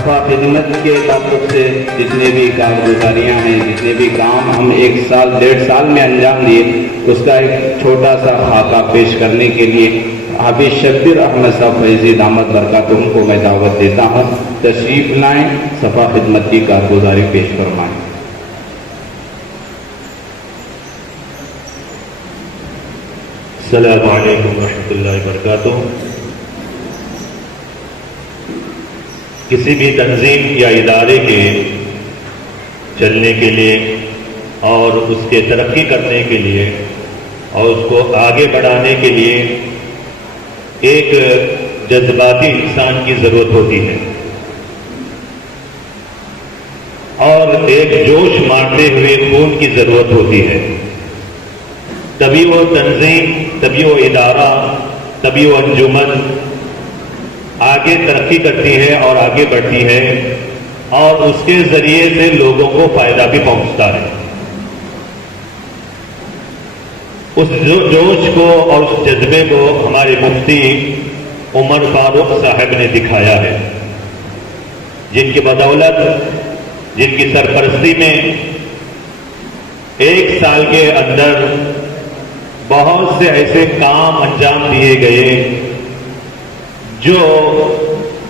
صفا خدمت کے تعلق سے جتنے بھی کارگزاریاں ہیں، جتنے بھی کام ہم 1 سال 1.5 سال میں انجام دیے، اس کا ایک چھوٹا سا خاکہ پیش کرنے کے لیے حافظ شبیر احمد صاحب فیضی دامت برکاتہم کو میں دعوت دیتا ہوں، تشریف لائیں، صفا خدمت کی کارگزاری پیش فرمائیں۔ السلام علیکم ورحمۃ اللہ وبرکاتہ۔ کسی بھی تنظیم یا ادارے کے چلنے کے لیے اور اس کے ترقی کرنے کے لیے اور اس کو آگے بڑھانے کے لیے ایک جذباتی انسان کی ضرورت ہوتی ہے اور ایک جوش مارتے ہوئے خون کی ضرورت ہوتی ہے، تبھی وہ تنظیم، تبھی وہ ادارہ، تبھی وہ انجمن آگے ترقی کرتی ہے اور آگے بڑھتی ہے اور اس کے ذریعے سے لوگوں کو فائدہ بھی پہنچتا ہے۔ اس جوش کو اور اس جذبے کو ہمارے مفتی عمر فاروق صاحب نے دکھایا ہے، جن کی بدولت، جن کی سرپرستی میں 1 سال کے اندر بہت سے ایسے کام انجام دیے گئے جو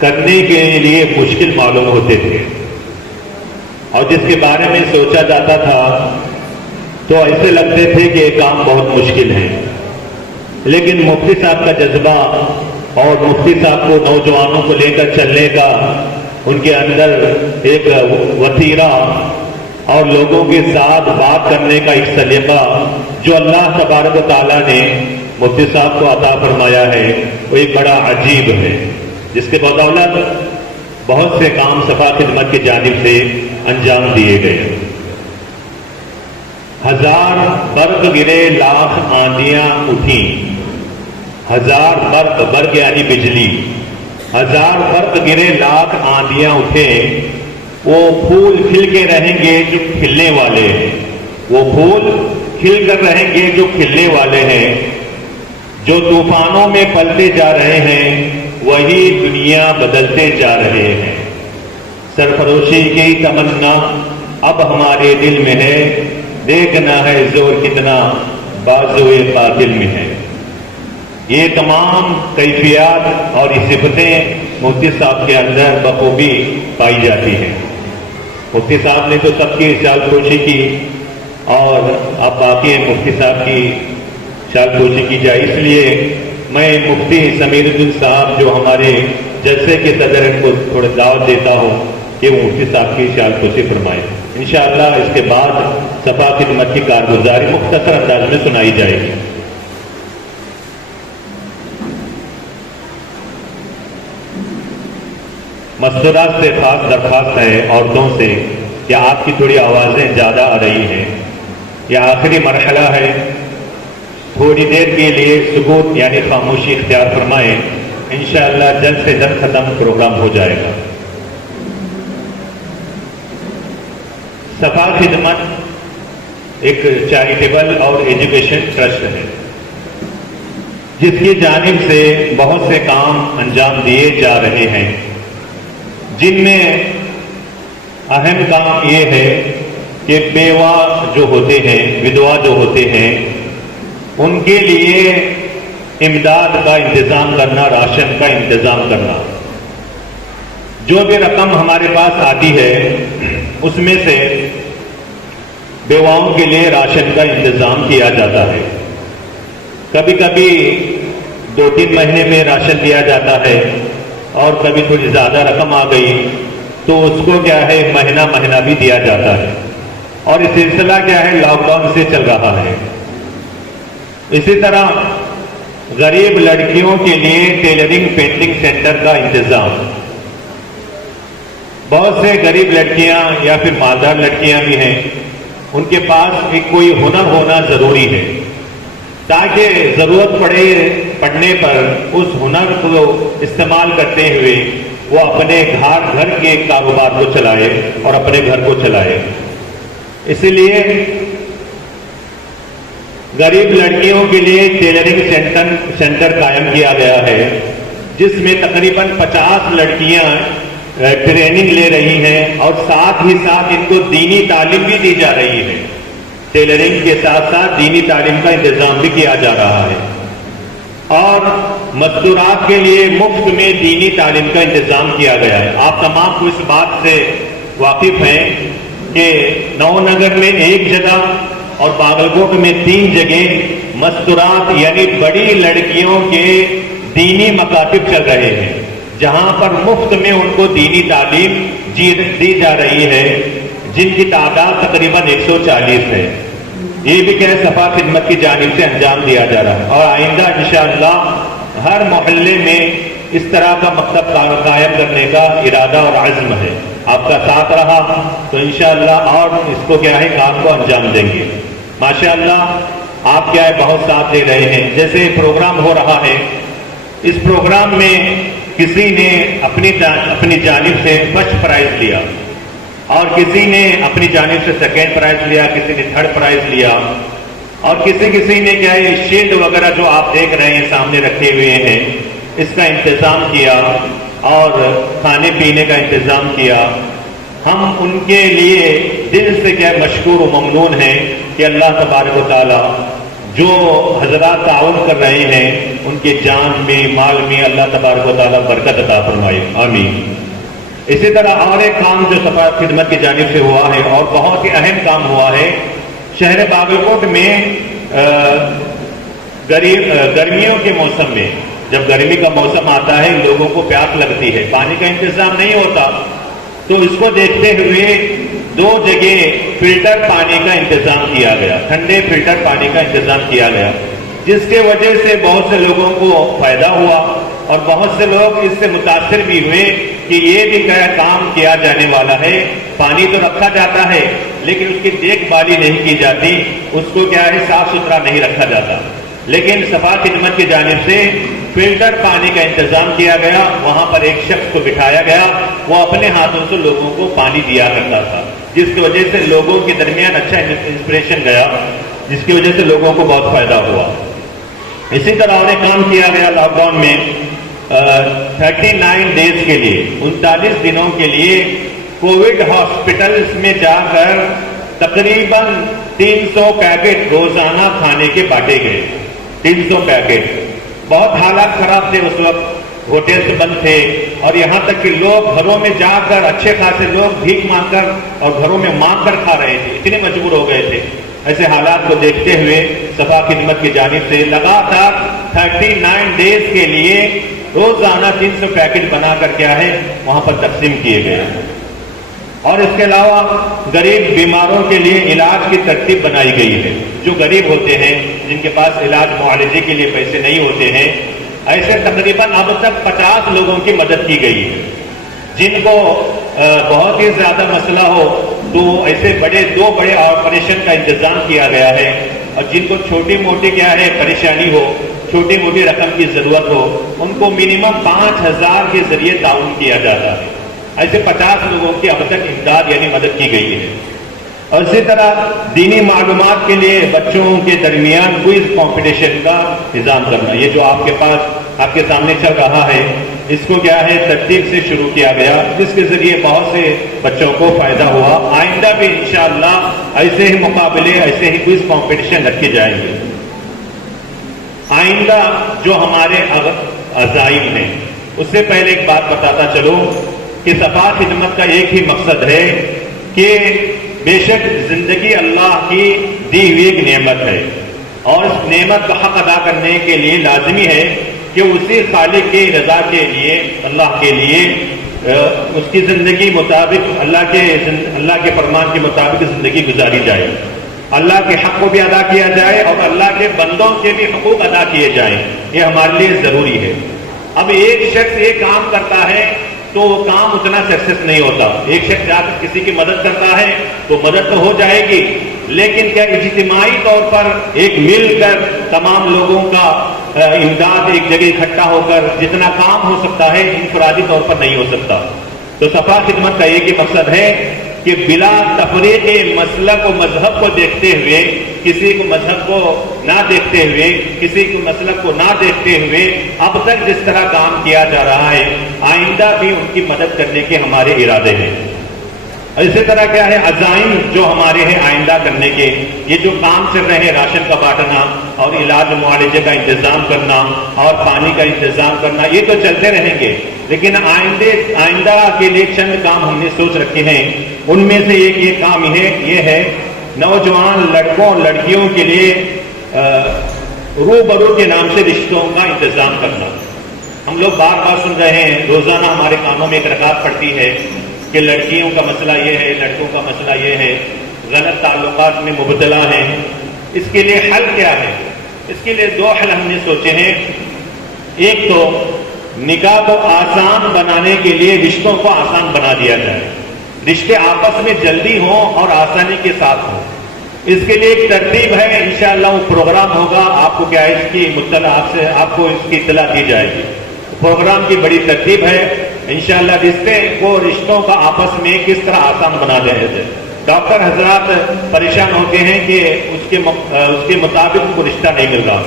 کرنے کے لیے مشکل معلوم ہوتے تھے اور جس کے بارے میں سوچا جاتا تھا تو ایسے لگتے تھے کہ یہ کام بہت مشکل ہے، لیکن مفتی صاحب کا جذبہ اور مفتی صاحب کو نوجوانوں کو لے کر چلنے کا ان کے اندر ایک وتیرہ اور لوگوں کے ساتھ بات کرنے کا ایک سلیقہ جو اللہ تبارک و تعالیٰ نے مفتی صاحب کو عطا فرمایا ہے، وہ ایک بڑا عجیب ہے، جس کے بدولت بہت سے کام صفا خدمت کی جانب سے انجام دیے گئے۔ 1000 برق گرے لاکھ آندیاں اٹھیں، 1000 برق یعنی بجلی، 1000 برق گرے لاکھ آندیاں اٹھیں، وہ پھول کھل کے رہیں گے جو کھلنے والے ہیں، وہ پھول کھل کر رہیں گے جو کھلنے والے ہیں، جو طوفانوں میں پلتے جا رہے ہیں وہی دنیا بدلتے جا رہے ہیں۔ سرفروشی کی تمنا اب ہمارے دل میں ہے، دیکھنا ہے زور کتنا بازوئے قاتل میں ہے۔ یہ تمام کیفیات اور یہ صفتیں مفتی صاحب کے اندر بخوبی پائی جاتی ہیں۔ مفتی صاحب نے تو سب کی چال پوشی کی اور اب باقی مفتی صاحب کی چال پوشی کی جائے، اس لیے میں مفتی سمیر الدین صاحب جو ہمارے جلسے کے صدر ان کو تھوڑا دعوت دیتا ہوں کہ وہ مفتی صاحب کی چال پوشی فرمائیں۔ انشاءاللہ اس کے بعد صفا خدمت کی کارگزاری مختصر انداز میں سنائی جائے گی۔ مستورات سے خاص درخواست ہے عورتوں سے کہ آپ کی تھوڑی آوازیں زیادہ آ رہی ہیں، یہ آخری مرحلہ ہے، تھوڑی دیر کے لیے سکوت یعنی خاموشی اختیار فرمائیں، انشاءاللہ جلد سے جلد ختم پروگرام ہو جائے گا۔ صفا خدمت ایک چیریٹیبل اور ایجوکیشن ٹرسٹ ہے جس کی جانب سے بہت سے کام انجام دیے جا رہے ہیں، جن میں اہم کام یہ ہے کہ بیوہ جو ہوتے ہیں، ودوا جو ہوتے ہیں، ان کے لیے امداد کا انتظام کرنا، راشن کا انتظام کرنا۔ جو بھی رقم ہمارے پاس آتی ہے اس میں سے بیواؤں کے لیے راشن کا انتظام کیا جاتا ہے۔ کبھی کبھی 2-3 مہینے میں راشن دیا جاتا ہے اور کبھی تھوڑی زیادہ رقم آ گئی تو اس کو کیا ہے مہینہ بھی دیا جاتا ہے، اور یہ سلسلہ کیا ہے لاک ڈاؤن سے چل رہا ہے۔ اسی طرح غریب لڑکیوں کے لیے ٹیلرنگ پینٹنگ سینٹر کا انتظام۔ بہت سے غریب لڑکیاں یا پھر مالدار لڑکیاں بھی ہیں، ان کے پاس ایک کوئی ہنر ہونا ضروری ہے تاکہ ضرورت پڑنے پر اس ہنر کو استعمال کرتے ہوئے وہ اپنے گھر کے کاروبار کو چلائے اور اپنے گھر کو چلائے۔ اسی لیے غریب لڑکیوں کے لیے ٹیلرنگ سینٹر قائم کیا گیا ہے، جس میں تقریباً 50 لڑکیاں ٹریننگ لے رہی ہیں اور ساتھ ہی ساتھ ان کو دینی تعلیم بھی دی جا رہی ہے. ٹیلرنگ کے ساتھ ساتھ دینی تعلیم کا انتظام بھی کیا جا رہا ہے اور مزدورات کے لیے مفت میں دینی تعلیم کا انتظام کیا گیا ہے. آپ تمام کو اس بات سے واقف ہیں کہ نو نگر میں ایک جگہ اور باگلکوٹ میں 3 جگہ مزدورات یعنی بڑی لڑکیوں کے دینی مکاتب چل رہے ہیں جہاں پر مفت میں ان کو دینی تعلیم دی جا رہی ہے جن کی تعداد تقریباً 140 ہے. یہ بھی کہ صفا خدمت کی جانب سے انجام دیا جا رہا ہے اور آئندہ انشاءاللہ ہر محلے میں اس طرح کا مکتب قائم کرنے کا ارادہ اور عزم ہے. آپ کا ساتھ رہا تو انشاءاللہ اور اس کو کیا ہے کام کو انجام دیں گے. ماشاءاللہ آپ کیا ہے بہت ساتھ دے رہے ہیں. جیسے پروگرام ہو رہا ہے اس پروگرام میں کسی نے اپنی جانب سے فرسٹ پرائز لیا اور کسی نے اپنی جانب سے سیکنڈ پرائز لیا, کسی نے تھرڈ پرائز لیا اور کسی نے کیا ہے شیلڈ وغیرہ جو آپ دیکھ رہے ہیں سامنے رکھے ہوئے ہیں اس کا انتظام کیا اور کھانے پینے کا انتظام کیا. ہم ان کے لیے دل سے کیا مشکور و ممنون ہیں کہ اللہ تبارک و تعالی جو حضرات تعاون کر رہے ہیں ان کے جان میں مال میں اللہ تبارک و تعالی برکت عطا فرمائے, آمین. اسی طرح اور ایک کام جو صفا خدمت کی جانب سے ہوا ہے اور بہت ہی اہم کام ہوا ہے, شہر باگلکوٹ میں گرمیوں کے موسم میں جب گرمی کا موسم آتا ہے لوگوں کو پیاس لگتی ہے, پانی کا انتظام نہیں ہوتا, تو اس کو دیکھتے ہوئے 2 جگہ فلٹر پانی کا انتظام کیا گیا, ٹھنڈے فلٹر پانی کا انتظام کیا گیا جس کے وجہ سے بہت سے لوگوں کو فائدہ ہوا اور بہت سے لوگ اس سے متاثر بھی ہوئے کہ یہ بھی کیا کام کیا جانے والا ہے. پانی تو رکھا جاتا ہے لیکن اس کی دیکھ بھالی نہیں کی جاتی, اس کو کیا ہے صاف ستھرا نہیں رکھا جاتا. لیکن صفا خدمت کی جانب سے فلٹر پانی کا انتظام کیا گیا, وہاں پر ایک شخص کو بٹھایا گیا, وہ اپنے ہاتھوں سے لوگوں کو پانی دیا کرتا تھا جس کی وجہ سے لوگوں کے درمیان اچھا انسپریشن گیا جس کی وجہ سے لوگوں کو بہت فائدہ ہوا. اسی طرح اور ایک کام کیا گیا لاک ڈاؤن میں 39 ڈیز کے لیے 39 دنوں کے لیے کووڈ ہاسپٹلز میں جا کر تقریباً 300 پیکٹ روزانہ کھانے کے بانٹے گئے. 300 پیکٹ. بہت حالات خراب تھے اس وقت, ہوٹلز بند تھے اور یہاں تک کہ لوگ گھروں میں جا کر اچھے خاصے لوگ بھیک مانگ کر اور گھروں میں مانگ کر کھا رہے تھے, اتنے مجبور ہو گئے تھے. ایسے حالات کو دیکھتے ہوئے صفا خدمت کی جانب سے لگاتار 39 ڈیز کے لیے روزانہ 300 پیکٹ بنا کر کیا ہے وہاں پر تقسیم کیے گئے. اور اس کے علاوہ غریب بیماروں کے لیے علاج کی ترتیب بنائی گئی ہے. جو غریب ہوتے ہیں جن کے پاس علاج معالجے کے لیے پیسے نہیں ہوتے ہیں, ایسے تقریباً اب تک 50 لوگوں کی مدد کی گئی ہے. جن کو بہت ہی زیادہ مسئلہ ہو تو ایسے 2 بڑے آپریشن کا انتظام کیا گیا ہے اور جن کو چھوٹی موٹی کیا ہے پریشانی ہو, چھوٹی موٹی رقم کی ضرورت ہو, ان کو منیمم 5000 کے ذریعے تعاون کیا جاتا ہے. ایسے 50 لوگوں کی اب تک امداد یعنی مدد کی گئی ہے. اور اسی طرح دینی معلومات کے لیے بچوں کے درمیان کوئز کمپٹیشن کا نظام کرنا, یہ جو آپ کے پاس آپ کے سامنے چل رہا ہے اس کو کیا ہے ترتیب سے شروع کیا گیا جس کے ذریعے بہت سے بچوں کو فائدہ ہوا. آئندہ بھی انشاءاللہ ایسے ہی مقابلے ایسے ہی کوئز کمپٹیشن رکھے جائیں گے. آئندہ جو ہمارے عزائم ہیں اس سے پہلے ایک بات بتاتا چلو کہ صفا خدمت کا ایک ہی مقصد ہے کہ بے شک زندگی اللہ کی دی ہوئی ایک نعمت ہے اور اس نعمت کا حق ادا کرنے کے لیے لازمی ہے کہ اسی خالق کی رضا کے لیے اللہ کے لیے اس کی زندگی مطابق اللہ کے فرمان کے مطابق زندگی گزاری جائے, اللہ کے حق کو بھی ادا کیا جائے اور اللہ کے بندوں کے بھی حقوق ادا کیے جائیں. یہ ہمارے لیے ضروری ہے. اب ایک شخص یہ کام کرتا ہے تو وہ کام اتنا سکسیس نہیں ہوتا. ایک شخص جا کر کسی کی مدد کرتا ہے تو مدد تو ہو جائے گی, لیکن کیا اجتماعی طور پر ایک مل کر تمام لوگوں کا امداد ایک جگہ اکٹھا ہو کر جتنا کام ہو سکتا ہے انفرادی طور پر نہیں ہو سکتا. تو صفا خدمت کا ایک ہی مقصد ہے کہ بلا تفریق مسلک و مذہب کو دیکھتے ہوئے کسی کو مذہب کو نہ دیکھتے ہوئے، کسی کو مسلک کو نہ دیکھتے ہوئے اب تک جس طرح کام کیا جا رہا ہے، آئندہ بھی ان کی مدد کرنے کے ہمارے ارادے ہیں۔ اسی طرح کیا ہے، عزائم جو ہمارے ہیں آئندہ کرنے کے، یہ جو کام چل رہے ہیں، راشن کا بانٹنا اور علاج معالجے کا انتظام کرنا اور پانی کا انتظام کرنا، یہ تو چلتے رہیں گے، لیکن آئندہ کے لیے چند کام ہم نے سوچ رکھے ہیں۔ ان میں سے ایک یہ کام یہ ہے نوجوان لڑکوں اور لڑکیوں کے لیے روبرو کے نام سے رشتوں کا انتظام کرنا۔ ہم لوگ بار بار سن رہے ہیں، روزانہ ہمارے کانوں میں ایک رکعت پڑتی ہے کہ لڑکیوں کا مسئلہ یہ ہے، لڑکوں کا مسئلہ یہ ہے، غلط تعلقات میں مبتلا ہیں۔ اس کے لیے حل کیا ہے؟ اس کے لیے دو حل ہم نے سوچے ہیں۔ ایک تو نکاح کو آسان بنانے کے لیے رشتوں کو آسان بنا دیا جائے، رشتے آپس میں جلدی ہوں اور آسانی کے ساتھ ہوں۔ اس کے لیے ایک ترتیب ہے، انشاءاللہ وہ پروگرام ہوگا، آپ کو کیا ہے اس کی مطلع آپ کو اس کی اطلاع دی جائے گی۔ پروگرام کی بڑی ترتیب ہے، انشاءاللہ رشتوں کا آپس میں کس طرح آسان بنا دیا جائے۔ ڈاکٹر حضرات پریشان ہوتے ہیں کہ اس کے مطابق کو رشتہ نہیں مل رہا۔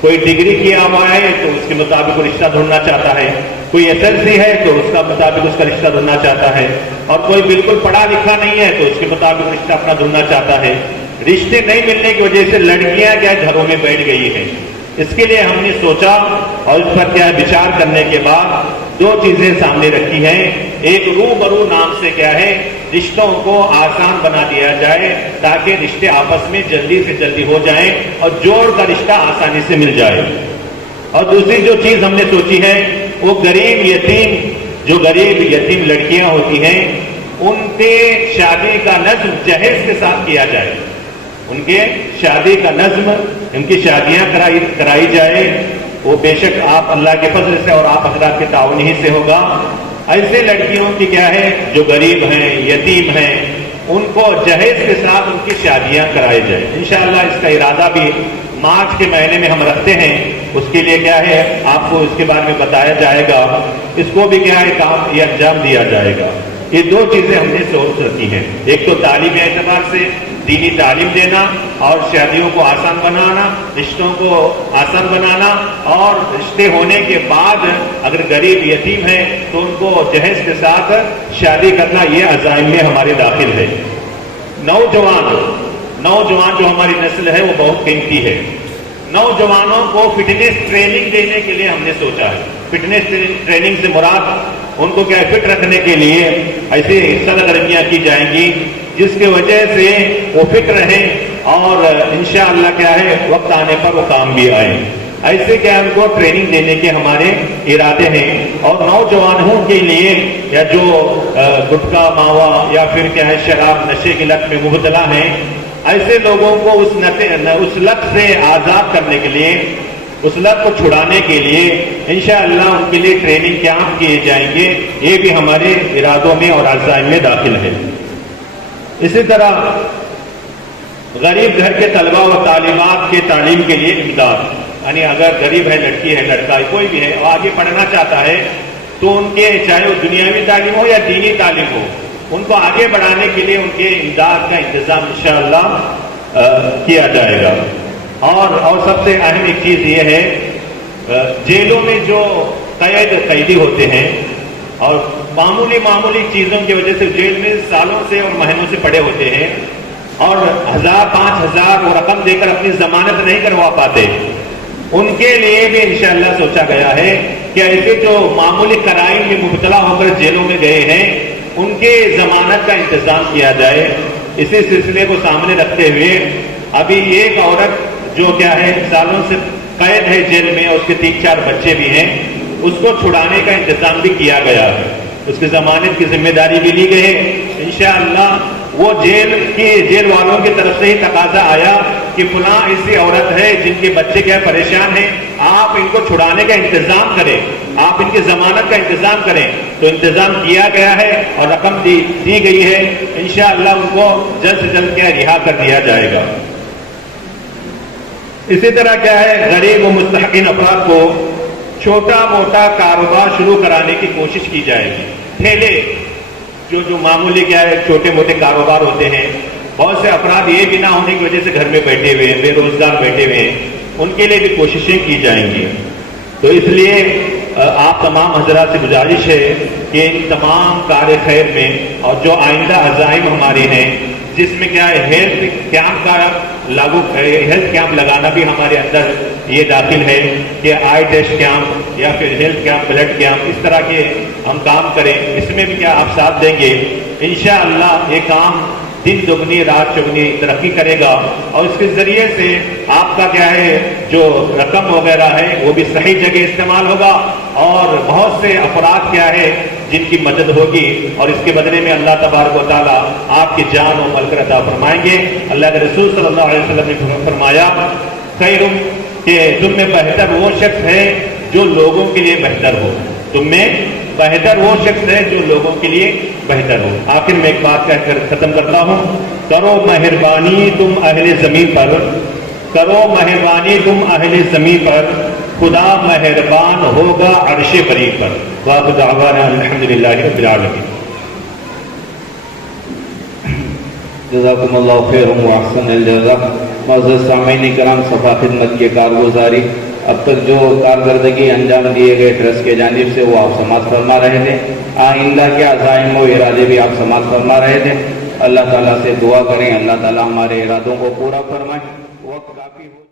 کوئی ڈگری کیا ہوا ہے تو اس کے مطابق وہ رشتہ ڈھونڈنا چاہتا ہے، کوئی SSLC ہے تو اس کا مطابق اس کا رشتہ ڈھونڈنا چاہتا ہے، اور کوئی بالکل پڑھا لکھا نہیں ہے تو اس کے مطابق رشتہ اپنا ڈھونڈنا چاہتا ہے۔ رشتے نہیں ملنے کی وجہ سے لڑکیاں کیا گھروں میں بیٹھ گئی ہیں۔ اس کے لیے ہم نے سوچا اور اس پر کیا وچار کرنے کے بعد دو چیزیں سامنے رکھی ہیں۔ ایک روبرو نام سے کیا ہے رشتوں کو آسان بنا دیا جائے تاکہ رشتے آپس میں جلدی سے جلدی ہو جائیں اور جوڑ کا رشتہ آسانی سے مل جائے۔ اور دوسری جو چیز ہم نے سوچی ہے وہ غریب یتیم لڑکیاں ہوتی ہیں، ان کے شادی کا نظم جہیز کے ساتھ کیا جائے، ان کے شادی کا نظم، ان کی شادیاں کرائی جائے۔ وہ بے شک آپ اللہ کے فضل سے اور آپ حضرات کے تعاون ہی سے ہوگا۔ ایسے لڑکیوں کی کیا ہے جو غریب ہیں، یتیم ہیں، ان کو جہیز کے ساتھ ان کی شادیاں کرائی جائے۔ انشاءاللہ اس کا ارادہ بھی مارچ کے مہینے میں ہم رکھتے ہیں۔ اس کے لیے کیا ہے آپ کو اس کے بارے میں بتایا جائے گا، اس کو بھی کیا ہے کام یہ انجام دیا جائے گا۔ یہ دو چیزیں ہم نے سوچ رکھی ہیں، ایک تو تعلیمی اعتبار سے دینی تعلیم دینا اور شادیوں کو آسان بنانا، رشتوں کو آسان بنانا، اور رشتے ہونے کے بعد اگر غریب یتیم ہیں تو ان کو جہیز کے ساتھ شادی کرنا، یہ عزائم میں ہمارے داخل ہے۔ نوجوان جو ہماری نسل ہے وہ بہت قیمتی ہے۔ نوجوانوں کو فٹنس ٹریننگ دینے کے لیے ہم نے سوچا ہے۔ فٹنس ٹریننگ سے مراد ان کو کیا فٹ رکھنے کے لیے ایسی سرگرمیاں کی جائیں گی جس کی وجہ سے وہ فٹ رہیں اور انشاءاللہ کیا ہے وقت آنے پر وہ کام بھی آئے۔ ایسے کیا ان کو ٹریننگ دینے کے ہمارے ارادے ہیں۔ اور نوجوانوں کے لیے یا جو گٹکا ماوا یا پھر کیا ہے شراب نشے کی لت میں مبتلا ہیں، ایسے لوگوں کو اس لت سے آزاد کرنے کے لیے، اس لت کو چھڑانے کے لیے انشاءاللہ ان کے لیے ٹریننگ کیمپ کیے جائیں گے۔ یہ بھی ہمارے ارادوں میں اور عزائم میں داخل ہے۔ اسی طرح غریب گھر کے طلباء و طالبات کے تعلیم کے لیے امداد، یعنی اگر غریب ہے، لڑکی ہے، لڑکا ہے، کوئی بھی ہے اور آگے پڑھنا چاہتا ہے تو ان کے چاہے وہ دنیاوی تعلیم ہو یا دینی تعلیم ہو، ان کو آگے بڑھانے کے لیے ان کے امداد کا انتظام انشاءاللہ کیا جائے گا۔ اور سب سے اہم ایک چیز یہ ہے، جیلوں میں جو قیدی ہوتے ہیں اور معمولی چیزوں کی وجہ سے جیل میں سالوں سے اور مہینوں سے پڑے ہوتے ہیں اور 1000 5000 وہ رقم دے کر اپنی ضمانت نہیں کروا پاتے، ان کے لیے بھی انشاءاللہ سوچا گیا ہے کہ ایسے جو معمولی کرائم میں مبتلا ہو کر جیلوں میں گئے ہیں ان کے ضمانت کا انتظام کیا جائے۔ اسی سلسلے کو سامنے رکھتے ہوئے ابھی ایک عورت جو کیا ہے سالوں سے قید ہے جیل میں، اس کے 3-4 بچے بھی ہیں، اس کو چھڑانے کا انتظام بھی کیا گیا ہے، اس کی ضمانت کی ذمہ داری بھی لی گئی ہے۔ انشاءاللہ وہ جیل والوں کی طرف سے ہی تقاضا آیا کہ فلاں ایسی عورت ہے جن کے بچے کیا پریشان ہیں، آپ ان کو چھڑانے کا انتظام کریں، آپ ان کی ضمانت کا انتظام کریں، تو انتظام کیا گیا ہے اور رقم دی گئی ہے۔ انشاءاللہ ان کو جلد سے جلد کیا رہا کر دیا جائے گا۔ اسی طرح کیا ہے غریب و مستحقین افراد کو چھوٹا موٹا کاروبار شروع کرانے کی کوشش کی جائے گی۔ ٹھیلے جو معمولی کیا ہے چھوٹے موٹے کاروبار ہوتے ہیں، بہت سے افراد یہ بھی نہ ہونے کی وجہ سے گھر میں بیٹھے ہوئے ہیں، بے روزگار بیٹھے ہوئے ہیں، ان کے لیے بھی کوششیں کی جائیں گی۔ تو اس لیے آپ تمام حضرات سے گزارش ہے کہ ان تمام کار خیر میں اور جو آئندہ عزائم ہماری ہیں، جس میں کیا ہے ہیلتھ کیمپ لگانا بھی ہمارے اندر یہ داخل ہے کہ آئی ٹیسٹ کیمپ یا پھر ہیلتھ کیمپ، بلڈ کیمپ، اس طرح کے ہم کام کریں۔ اس میں بھی کیا آپ ساتھ دیں گے؟ انشاءاللہ یہ کام دن دگنی رات چگنی ترقی کرے گا، اور اس کے ذریعے سے آپ کا کیا ہے جو رقم وغیرہ ہے وہ بھی صحیح جگہ استعمال ہوگا، اور بہت سے افراد کیا ہے جن کی مدد ہوگی، اور اس کے بدلے میں اللہ تبارک و تعالیٰ آپ کی جان و ملک عطا فرمائیں گے۔ اللہ کے رسول صلی اللہ علیہ وسلم نے فرمایا خیرم کہ تم میں بہتر وہ شخص ہے جو لوگوں کے لیے بہتر ہو، تم میں بہتر وہ شخص ہے جو لوگوں کے لیے بہتر ہو۔ آخر میں ایک بات کہہ کر ختم کرتا ہوں، کرو مہربانی تم اہل زمین پر، کرو مہربانی تم اہل زمین پر، خدا مہربان ہوگا عرش بری پر۔ وآخر دعوانا الحمدللہ رب العالمین۔ جزاکم اللہ خیر و احسن الجزاء۔ معزز سامعین کرام، صفا خدمت کی کارگزاری اب تک جو کارکردگی انجام دیے گئے ٹرسٹ کے جانب سے وہ آپ سماعت فرما رہے تھے، آئندہ کے عزائم و ارادے بھی آپ سماعت فرما رہے تھے۔ اللہ تعالیٰ سے دعا کریں اللہ تعالیٰ ہمارے ارادوں کو پورا فرمائے۔ وقت کافی ہو